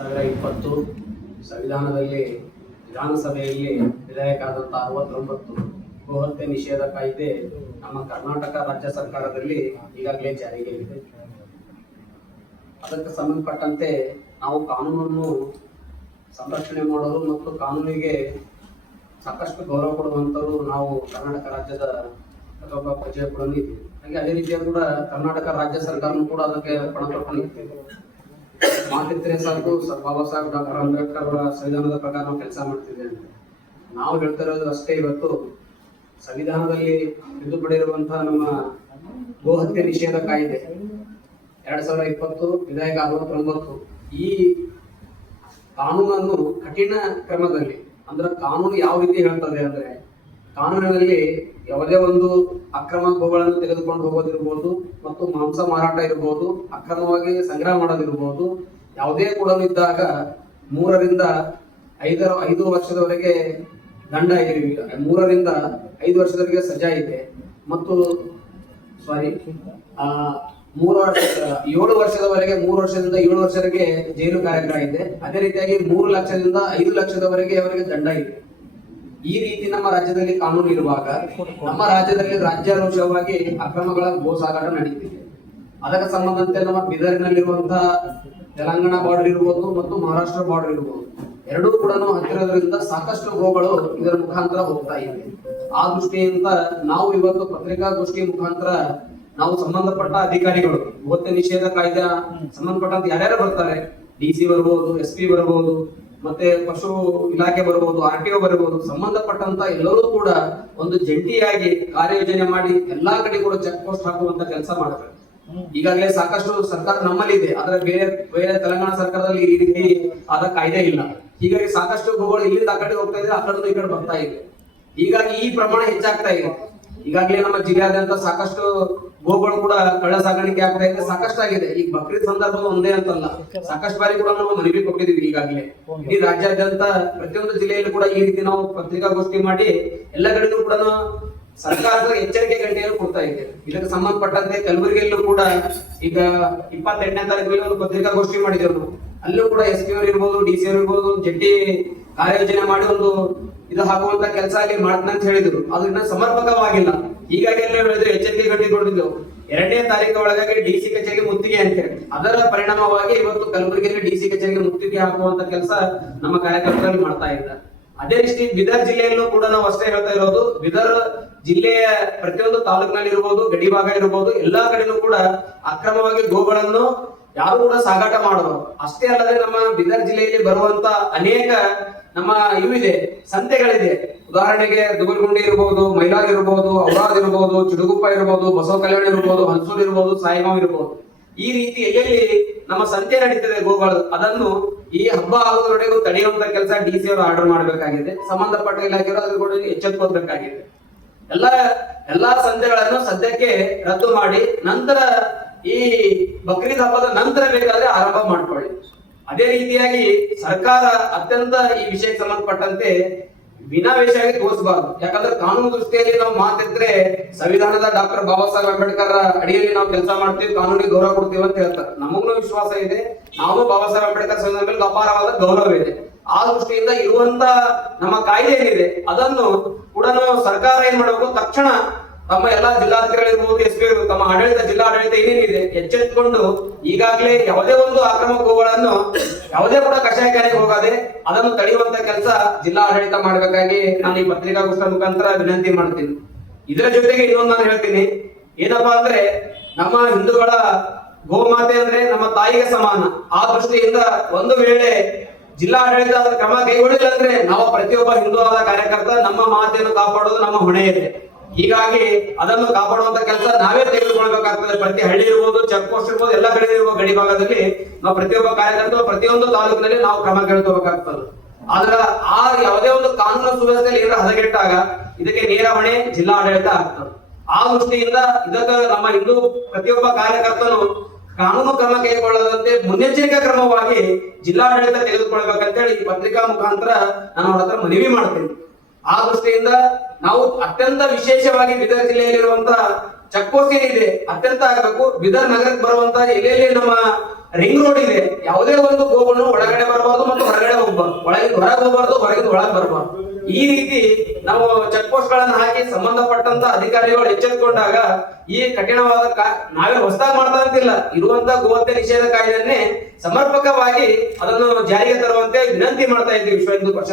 ಸಾವಿರ ಇಪ್ಪತ್ತು ಸಂವಿಧಾನದಲ್ಲಿ, ವಿಧಾನಸಭೆಯಲ್ಲಿ ವಿಧೇಯಕ ಆದಂತ ಅರವತ್ತೊಂಬತ್ತು ಗೋಹತ್ಯೆ ನಿಷೇಧ ಕಾಯ್ದೆ ನಮ್ಮ ಕರ್ನಾಟಕ ರಾಜ್ಯ ಸರ್ಕಾರದಲ್ಲಿ ಈಗಾಗಲೇ ಜಾರಿಗೆ ಇದೆ. ಅದಕ್ಕೆ ಸಂಬಂಧಪಟ್ಟಂತೆ ನಾವು ಕಾನೂನನ್ನು ಸಂರಕ್ಷಣೆ ಮಾಡೋರು ಮತ್ತು ಕಾನೂನಿಗೆ ಸಾಕಷ್ಟು ಗೌರವ ಕೊಡುವಂಥವ್ರು ನಾವು ಕರ್ನಾಟಕ ರಾಜ್ಯದ ಪ್ರತಿಯೊಬ್ಬ ಪ್ರಜೆ ಕೂಡ ಇದ್ದೀವಿ. ಹಾಗೆ ಅದೇ ರೀತಿಯಾಗಿ ಕೂಡ ಕರ್ನಾಟಕ ರಾಜ್ಯ ಸರ್ಕಾರನು ಕೂಡ ಅದಕ್ಕೆ ಪಣ ತೊಡ್ಕೊಂಡಿದ್ದೀವಿ ಮಾತಿದ್ರೆ ಸಾಕು ಬಾಬಾ ಸಾಹೇಬ್ ಡಾಕ್ಟರ್ ಅಂಬೇಡ್ಕರ್ ಅವರ ಸಂವಿಧಾನದ ಪ್ರಕಾರ ನಾವು ಕೆಲಸ ಮಾಡ್ತಿದ್ದೆ ಅಂತ. ನಾವು ಹೇಳ್ತಾ ಇರೋದು ಅಷ್ಟೇ ಇವತ್ತು. ಸಂವಿಧಾನದಲ್ಲಿ ತಿದ್ದುಪಡಿ ಇರುವಂತಹ ನಮ್ಮ ಗೋಹತ್ಯೆ ನಿಷೇಧ ಕಾಯ್ದೆ. ಎರಡ್ ಸಾವಿರದ ಇಪ್ಪತ್ತು ವಿಧಾಯಕ ಅರವತ್ತೊಂಬತ್ತು. ಈ ಕಾನೂನನ್ನು ಕಠಿಣ ಕ್ರಮದಲ್ಲಿ, ಅಂದ್ರೆ ಕಾನೂನು ಯಾವ ರೀತಿ ಹೇಳ್ತದೆ ಅಂದ್ರೆ ಕಾನೂನಿನಲ್ಲಿ ಯಾವುದೇ ಒಂದು ಅಕ್ರಮ ಗೋಗಳನ್ನು ತೆಗೆದುಕೊಂಡು ಹೋಗೋದಿರ್ಬೋದು ಮತ್ತು ಮಾಂಸ ಮಾರಾಟ ಇರ್ಬೋದು, ಅಕ್ರಮವಾಗಿ ಸಂಗ್ರಹ ಮಾಡೋದಿರ್ಬೋದು, ಯಾವುದೇ ಇದ್ದಾಗ ಮೂರರಿಂದ ಐದರ, ಐದು ವರ್ಷದವರೆಗೆ ದಂಡ ಈಗ. ಮೂರರಿಂದ ಐದು ವರ್ಷದವರೆಗೆ ಸಜಾ ಇದೆ. ಮತ್ತು ಸಾರಿ ಆ, ಮೂರು ವರ್ಷ, ಏಳು ವರ್ಷದವರೆಗೆ, ಮೂರು ವರ್ಷದಿಂದ ಏಳು ವರ್ಷದವರೆಗೆ ಜೈಲು ಕಾರ್ಯಕ್ರಮ ಇದೆ. ಅದೇ ರೀತಿಯಾಗಿ ಮೂರು ಲಕ್ಷದಿಂದ ಐದು ಲಕ್ಷದವರೆಗೆ ಅವರಿಗೆ ದಂಡ ಇದೆ. ಈ ರೀತಿ ನಮ್ಮ ರಾಜ್ಯದಲ್ಲಿ ಕಾನೂನು ಇರುವಾಗ ನಮ್ಮ ರಾಜ್ಯದಲ್ಲಿ ರಾಜ್ಯಾರೋಷವಾಗಿ ಅಕ್ರಮಗಳ ಗೋ ಸಾಗಾಟ ನಡೀತಿದೆ. ಅದಕ್ಕೆ ಸಂಬಂಧಂತೆ ನಮ್ಮ ಬೀದರ್ನಲ್ಲಿರುವಂತಹ ತೆಲಂಗಾಣ ಬಾರ್ಡರ್ ಇರ್ಬೋದು ಮತ್ತು ಮಹಾರಾಷ್ಟ್ರ ಬಾರ್ಡರ್ ಇರ್ಬೋದು. ಎರಡೂ ಕೂಡ ಹತ್ತಿರದ್ರಿಂದ ಸಾಕಷ್ಟು ಗೋಗಳು ಇದರ ಮುಖಾಂತರ ಹೋಗ್ತಾ ಇದೆ ಆ ದೃಷ್ಟಿಯಿಂದ ನಾವು ಇವತ್ತು ಪತ್ರಿಕಾಗೋಷ್ಠಿ ಮುಖಾಂತರ ನಾವು ಸಂಬಂಧಪಟ್ಟ ಅಧಿಕಾರಿಗಳು ಇವತ್ತೇ ನಿಷೇಧ ಕಾಯ್ದೆ ಸಂಬಂಧಪಟ್ಟಂತ ಯಾರ್ಯಾರು ಬರ್ತಾರೆ? ಡಿ ಸಿ ಬರ್ಬೋದು, ಎಸ್ ಪಿ ಬರ್ಬೋದು ಮತ್ತೆ ಪಶು ಇಲಾಖೆ ಬರಬಹುದು ಆರ್ ಟಿ ಒ ಬರ್ಬೋದು, ಸಂಬಂಧಪಟ್ಟಂತ ಎಲ್ಲರೂ ಕೂಡ ಒಂದು ಜಂಟಿಯಾಗಿ ಕಾರ್ಯಯೋಜನೆ ಮಾಡಿ ಎಲ್ಲಾ ಕಡೆ ಕೂಡ ಚೆಕ್ ಪೋಸ್ಟ್ ಹಾಕುವಂತ ಕೆಲಸ ಮಾಡ್ತಾರೆ ಈಗಾಗಲೇ ಸಾಕಷ್ಟು ಸರ್ಕಾರ ನಮ್ಮಲ್ಲಿ ಇದೆ ಆದ್ರೆ ಬೇರೆ ಬೇರೆ ತೆಲಂಗಾಣ ಸರ್ಕಾರದಲ್ಲಿ ಈ ರೀತಿ ಆದ ಕಾಯ್ದೆ ಇಲ್ಲ. ಹೀಗಾಗಿ ಸಾಕಷ್ಟು ಗೋಗಳು ಇಲ್ಲಿಂದ ಆ ಕಡೆ ಹೋಗ್ತಾ ಇದೆ, ಆ ಕಡೆ ಈ ಕಡೆ ಬರ್ತಾ ಇದೆ. ಹೀಗಾಗಿ ಈ ಪ್ರಮಾಣ ಹೆಚ್ಚಾಗ್ತಾ ಇದೆ. ಈಗಾಗಲೇ ನಮ್ಮ ಜಿಲ್ಲೆಯಾದ್ಯಂತ ಸಾಕಷ್ಟು ಗೋಗಳು ಕೂಡ ಕಳ್ಳ ಸಾಗಾಣಿಕೆ ಆಗ್ತಾ ಇದೆ. ಸಾಕಷ್ಟು ಆಗಿದೆ ಈಗ ಬಕ್ರೀದ್ ಸಂದರ್ಭ ಒಂದೇ ಅಂತಲ್ಲ. ಸಾಕಷ್ಟು ಬಾರಿ ಕೂಡ ನಾವು ಮನವಿ ಕೊಟ್ಟಿದೀವಿ ಈಗಾಗಲೇ. ಇಡೀ ರಾಜ್ಯಾದ್ಯಂತ ಪ್ರತಿಯೊಂದು ಜಿಲ್ಲೆಯಲ್ಲೂ ಕೂಡ ಈ ರೀತಿ ನಾವು ಪತ್ರಿಕಾಗೋಷ್ಠಿ ಮಾಡಿ ಎಲ್ಲ ಕಡೆನೂ ಕೂಡ ಸರ್ಕಾರದ ಎಚ್ಚರಿಕೆ ಗಂಟೆಯನ್ನು ಕೊಡ್ತಾ ಇದೆ ಇದಕ್ಕೆ ಸಂಬಂಧಪಟ್ಟಂತೆ ಕಲಬುರಗಿಯಲ್ಲೂ ಕೂಡ ಈಗ ಇಪ್ಪತ್ತೆಂಟನೇ ತಾರೀಕು ಒಂದು ಪತ್ರಿಕಾಗೋಷ್ಠಿ ಮಾಡಿದೆವು ಅಲ್ಲೂ ಕೂಡ ಎಸ್ ಪಿ ಅವರು ಇರ್ಬೋದು, ಡಿ ಸಿ ಅವರು ಇರ್ಬೋದು ಒಂದು ಕಾರ್ಯಯೋಜನೆ ಮಾಡಿ ಒಂದು ಇದು ಹಾಕುವಂತ ಕೆಲಸ ಮಾಡ್ತಾನೆ ಅಂತ ಹೇಳಿದ್ರು. ಅದನ್ನ ಇನ್ನ ಸಮರ್ಪಕವಾಗಿಲ್ಲ. ಹೀಗಾಗಿ ಹೇಳಿದ್ರು, ಎಚ್ಚರಿಕೆ ಗಂಟೆ ಕೊಟ್ಟಿದ್ದೆವು ಎರಡನೇ ತಾರೀಕು ಒಳಗಾಗಿ ಡಿ ಸಿ ಕಚೇರಿಗೆ ಮುತ್ತಿಗೆ ಅಂತ ಅದರ ಪರಿಣಾಮವಾಗಿ ಇವತ್ತು ಕಲಬುರಗಿಯಲ್ಲಿ ಡಿ ಸಿ ಕಚೇರಿಗೆ ಮುತ್ತಿಗೆ ಹಾಕುವಂತ ಕೆಲಸ ನಮ್ಮ ಕಾರ್ಯಕರ್ತರಲ್ಲಿ ಮಾಡ್ತಾ ಇದ್ದಾರೆ. ಅದೇ ರೀತಿ ಬಿದರ್ ಜಿಲ್ಲೆಯಲ್ಲೂ ಕೂಡ ನಾವು ಅಷ್ಟೇ ಹೇಳ್ತಾ ಇರೋದು, ಬಿದರ್ ಜಿಲ್ಲೆಯ ಪ್ರತಿಯೊಂದು ತಾಲೂಕಿನಲ್ಲಿ ಇರಬಹುದು ಗಡಿ ಭಾಗ ಇರಬಹುದು ಎಲ್ಲಾ ಕಡೆನೂ ಕೂಡ ಅಕ್ರಮವಾಗಿ ಗೋಗಳನ್ನು ಯಾರು ಕೂಡ ಸಾಗಾಟ ಮಾಡೋರು. ಅಷ್ಟೇ ಅಲ್ಲದೆ ನಮ್ಮ ಬೀದರ್ ಜಿಲ್ಲೆಯಲ್ಲಿ ಬರುವಂತ ಅನೇಕ ನಮ್ಮ ಇವಿದೆ ಸಂತೆಗಳಿದೆ. ಉದಾಹರಣೆಗೆ ದುಬಲ್ಗುಂಡಿ ಇರಬಹುದು ಮೈಲಾರ್ ಇರಬಹುದು ಔರಾದ್ ಇರಬಹುದು ಚಿಡುಗುಪ್ಪ ಇರಬಹುದು ಬಸವ ಕಲ್ಯಾಣ ಇರಬಹುದು ಹನ್ಸೂರ್ ಇರಬಹುದು ಸಾಯಿಗಾಂವ್ ಇರಬಹುದು ಈ ರೀತಿ ಎಲ್ಲೆಲ್ಲಿ ನಮ್ಮ ಸಂತೆ ನಡೀತದೆ ಗೋಗಳು ಅದನ್ನು ಈ ಹಬ್ಬ ಆಗೋದ್ರೊಳಗೂ ತಡೆಯುವಂತ ಕೆಲಸ ಡಿ ಸಿ ಅವರು ಆರ್ಡರ್ ಮಾಡಬೇಕಾಗಿದೆ. ಸಂಬಂಧಪಟ್ಟ ಇಲಾಖೆಯವರು ಅದ್ರ ಕೂಡ ಎಲ್ಲ, ಎಲ್ಲಾ ಸಂತೆಗಳನ್ನು ಸದ್ಯಕ್ಕೆ ರದ್ದು ಮಾಡಿ, ನಂತರ ಈ ಬಕ್ರೀದ್ ಹಬ್ಬದ ನಂತರ ಬೇಕಾದ್ರೆ ಆರಂಭ ಮಾಡ್ಕೊಳ್ಳಿ. ಅದೇ ರೀತಿಯಾಗಿ ಸರ್ಕಾರ ಅತ್ಯಂತ ಈ ವಿಷಯಕ್ಕೆ ಸಂಬಂಧಪಟ್ಟಂತೆ ವಿನಾವೇಶವಾಗಿ ತೋರಿಸಬಾರ್ದು. ಯಾಕಂದ್ರೆ ಕಾನೂನು ದೃಷ್ಟಿಯಲ್ಲಿ ನಾವು ಮಾತಿದ್ರೆ ಸಂವಿಧಾನದ ಡಾಕ್ಟರ್ ಬಾಬಾ ಸಾಹೇಬ್ ಅಂಬೇಡ್ಕರ್ ಅಡಿಯಲ್ಲಿ ನಾವು ಕೆಲಸ ಮಾಡ್ತೀವಿ, ಕಾನೂನಿಗೆ ಗೌರವ ಕೊಡ್ತೀವಿ ಅಂತ ಹೇಳ್ತಾರೆ. ನಮಗೂ ವಿಶ್ವಾಸ ಇದೆ, ನಾವು ಬಾಬಾ ಸಾಹೇಬ್ ಅಂಬೇಡ್ಕರ್ ಸಂವಿಧಾನ ಅಪಾರವಾದ ಗೌರವ ಇದೆ. ಆ ದೃಷ್ಟಿಯಿಂದ ಇರುವಂತ ನಮ್ಮ ಕಾಯ್ದೆ ಏನಿದೆ, ಅದನ್ನು ಕೂಡ ನಾವು ಸರ್ಕಾರ ಏನ್ ಮಾಡಬೇಕು, ತಕ್ಷಣ ತಮ್ಮ ಎಲ್ಲಾ ಜಿಲ್ಲಾಧಿಕಾರಿಗಳಿರ್ಬೋದು ಎಸ್ ಪಿ ತಮ್ಮ ಆಡಳಿತ ಜಿಲ್ಲಾ ಆಡಳಿತ ಏನೇನಿದೆ ಎಚ್ಚೆತ್ತುಕೊಂಡು ಈಗಾಗಲೇ ಯಾವುದೇ ಒಂದು ಆಕ್ರಮ ಗೋಗಳನ್ನು ಯಾವುದೇ ಕೂಡ ಕಷಾಯಖಾನೆಗೆ ಹೋಗದೆ ಅದನ್ನು ತಡೆಯುವಂತ ಕೆಲಸ ಜಿಲ್ಲಾ ಆಡಳಿತ ಮಾಡಬೇಕಾಗಿ ನಾನು ಈ ಪತ್ರಿಕಾಗೋಷ್ಠಿ ಮುಖಾಂತರ ವಿನಂತಿ ಮಾಡ್ತೀನಿ. ಇದರ ಜೊತೆಗೆ ಇನ್ನೊಂದು ನಾನು ಹೇಳ್ತೀನಿ, ಏನಪ್ಪಾ ಅಂದ್ರೆ ನಮ್ಮ ಹಿಂದೂಗಳ ಗೋಮಾತೆ ಅಂದ್ರೆ ನಮ್ಮ ತಾಯಿಗೆ ಸಮಾನ. ಆ ದೃಷ್ಟಿಯಿಂದ ಒಂದು ವೇಳೆ ಜಿಲ್ಲಾಡಳಿತ ಅದರ ಕ್ರಮ ಕೈಗೊಳ್ಳಿಲ್ಲ ಅಂದ್ರೆ ನಾವು ಪ್ರತಿಯೊಬ್ಬ ಹಿಂದೂ ಆದ ಕಾರ್ಯಕರ್ತ ನಮ್ಮ ಮಾತೆಯನ್ನು ಕಾಪಾಡೋದು ನಮ್ಮ ಹೊಣೆ ಇದೆ ಹೀಗಾಗಿ ಅದನ್ನು ಕಾಪಾಡುವಂತ ಕೆಲಸ ನಾವೇ ತೆಗೆದುಕೊಳ್ಬೇಕಾಗ್ತದೆ. ಪ್ರತಿ ಹಳ್ಳಿ ಇರ್ಬೋದು, ಚೆಕ್ ಪೋಸ್ಟ್ ಇರ್ಬೋದು, ಎಲ್ಲ ಕಡೆ ಇರುವ ಗಡಿ ಭಾಗದಲ್ಲಿ ನಾವು ಪ್ರತಿಯೊಬ್ಬ ಕಾರ್ಯಕರ್ತರು ಪ್ರತಿಯೊಂದು ತಾಲೂಕಿನಲ್ಲಿ ನಾವು ಕ್ರಮ ಕೇಳ್ಕೋಬೇಕಾಗ್ತದೆ ಆದ್ರ ಆ ಯಾವುದೇ ಒಂದು ಕಾನೂನು ಸುವ್ಯವಸ್ಥೆಯಲ್ಲಿ ಏನಾರ ಹದಗೆಟ್ಟಾಗ ಇದಕ್ಕೆ ನೇರ ಹೊಣೆ ಜಿಲ್ಲಾ ಆಡಳಿತ ಆಗ್ತದೆ. ಆ ದೃಷ್ಟಿಯಿಂದ ಇದಕ್ಕೆ ನಮ್ಮ ಹಿಂದೂ ಪ್ರತಿಯೊಬ್ಬ ಕಾರ್ಯಕರ್ತನು ಕಾನೂನು ಕ್ರಮ ಕೈಗೊಳ್ಳದಂತೆ ಮುನ್ನೆಚ್ಚರಿಕಾ ಕ್ರಮವಾಗಿ ಜಿಲ್ಲಾಡಳಿತ ತೆಗೆದುಕೊಳ್ಬೇಕಂತೇಳಿ ಈ ಪತ್ರಿಕಾ ಮುಖಾಂತರ ನಾನು ಅವ್ರ ಹತ್ರ ಮನವಿ ಮಾಡ್ತೀನಿ. ಆ ದೃಷ್ಟಿಯಿಂದ ನಾವು ಅತ್ಯಂತ ವಿಶೇಷವಾಗಿ ಬೀದರ್ ಜಿಲ್ಲೆಯಲ್ಲಿರುವಂತಹ ಚೆಕ್ ಏನಿದೆ ಅತ್ಯಂತ ಆಗಬೇಕು. ಬೀದರ್ ನಗರಕ್ಕೆ ಬರುವಂತ ಎಲ್ಲೆಲ್ಲಿ ನಮ್ಮ ರಿಂಗ್ ರೋಡ್ ಇದೆ, ಯಾವುದೇ ಒಂದು ಗೋವನ್ನು ಒಳಗಡೆ ಒಳಗೆ ಹೊರಗೆ ಹೋಗಬಾರ್ದು, ಹೊರಗಿಂದ ಒಳಗೆ ಬರಬಾರ್ದು. ಈ ರೀತಿ ನಾವು ಚೆಕ್ ಪೋಸ್ಟ್ ಗಳನ್ನ ಹಾಕಿ ಸಂಬಂಧಪಟ್ಟಂತ ಅಧಿಕಾರಿಗಳು ಎಚ್ಚೆತ್ತುಕೊಂಡಾಗ ಈ ಕಠಿಣವಾದ ನಾವೇ ಹೊಸದಾಗಿ ಮಾಡ್ತಾ ಇರ್ತಿಲ್ಲ. ಇರುವಂತ ಗೋಹತ್ಯೆ ನಿಷೇಧ ಕಾಯ್ದೆಯನ್ನೇ ಸಮರ್ಪಕವಾಗಿ ಅದನ್ನು ಜಾರಿಗೆ ತರುವಂತೆ ವಿನಂತಿ ಮಾಡ್ತಾ ಇದ್ದೀವಿ. ವಿಶ್ವ ಹಿಂದೂ